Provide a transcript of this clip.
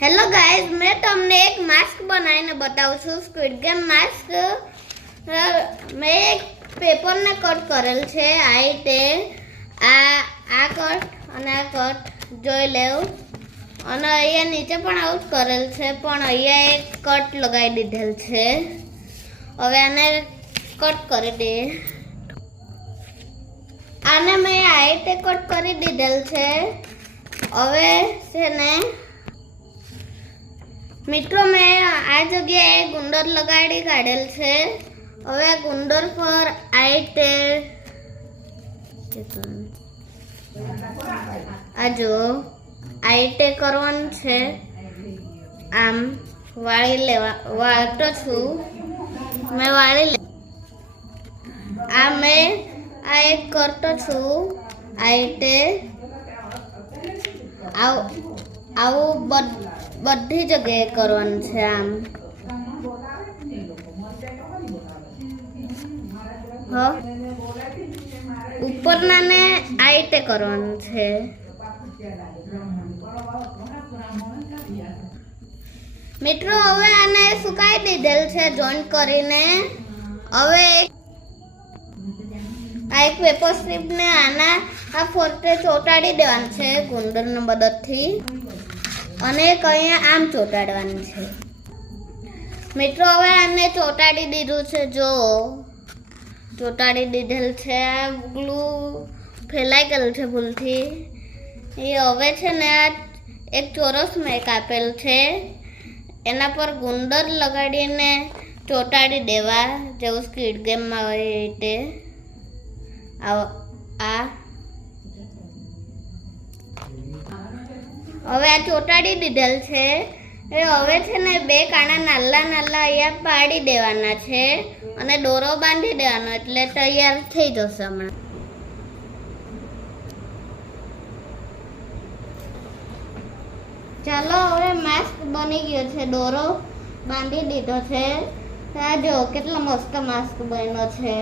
Hello guys, मैं તમને એક માસ્ક બનાવીને બતાવું છું. Squid game mask. મેં એક પેપરને કટ કરેલ છે આ રીતે. આ કટ અને આ કટ જોઈ લેવું. અને અહીંયા નીચે પણ આવું જ કરેલ છે, પણ અહીંયા એક કટ લગાવી દીધેલ છે. હવે આને કટ કરી દઈએ. આને મેં આ રીતે કટ કરી દીધેલ છે. હવે છે ને મિત્રો, મેં આ જગ્યાએ ગુંદર લગાડી કાઢેલ છે. હવે આ ગુંદર પર આ રીતે આ જો આ રીતે કરવાનું છે. આમ વાળતો છું. મેં વાળી મેં આ એક કરતો છું. આ રીતે આવું બધી જગ્યાએ કરવાનું છે. આમ ઉપરના ને આ રીતે કરવાનું છે. મિત્રો, હવે આને સુકાઈ દીધેલ છે જોઈન્ટ કરીને. હવે આ એક પેપર સ્ટ્રીપ ને આ ફરતે ચોંટાડી દેવાનું છે ગુંદરની મદદથી, અને અહીંયા આમ ચોંટાડવાનું છે. મિત્રો, હવે આને ચોંટાડી દીધું છે. જો ચોંટાડી દીધેલ છે. આ ગ્લુ ફેલાઈ ગયેલ છે ભૂલથી. એ હવે છે ને આ એક ચોરસ મેં કાપેલ છે, એના પર ગુંદર લગાડીને ચોંટાડી દેવા, જેવું સ્ક્વિડ ગેમમાં હોય એ રીતે. હવે આ ચોંટાડી દીધેલ છે. એ હવે છે ને બે કાણા નાલ્લા અહીંયા પાડી દેવાના છે અને દોરો બાંધી દેવાનો, એટલે તૈયાર થઈ જશે હમણાં. ચાલો, હવે માસ્ક બની ગયો છે. દોરો બાંધી દીધો છે. આ જો કેટલો મસ્ત માસ્ક બન્યો છે.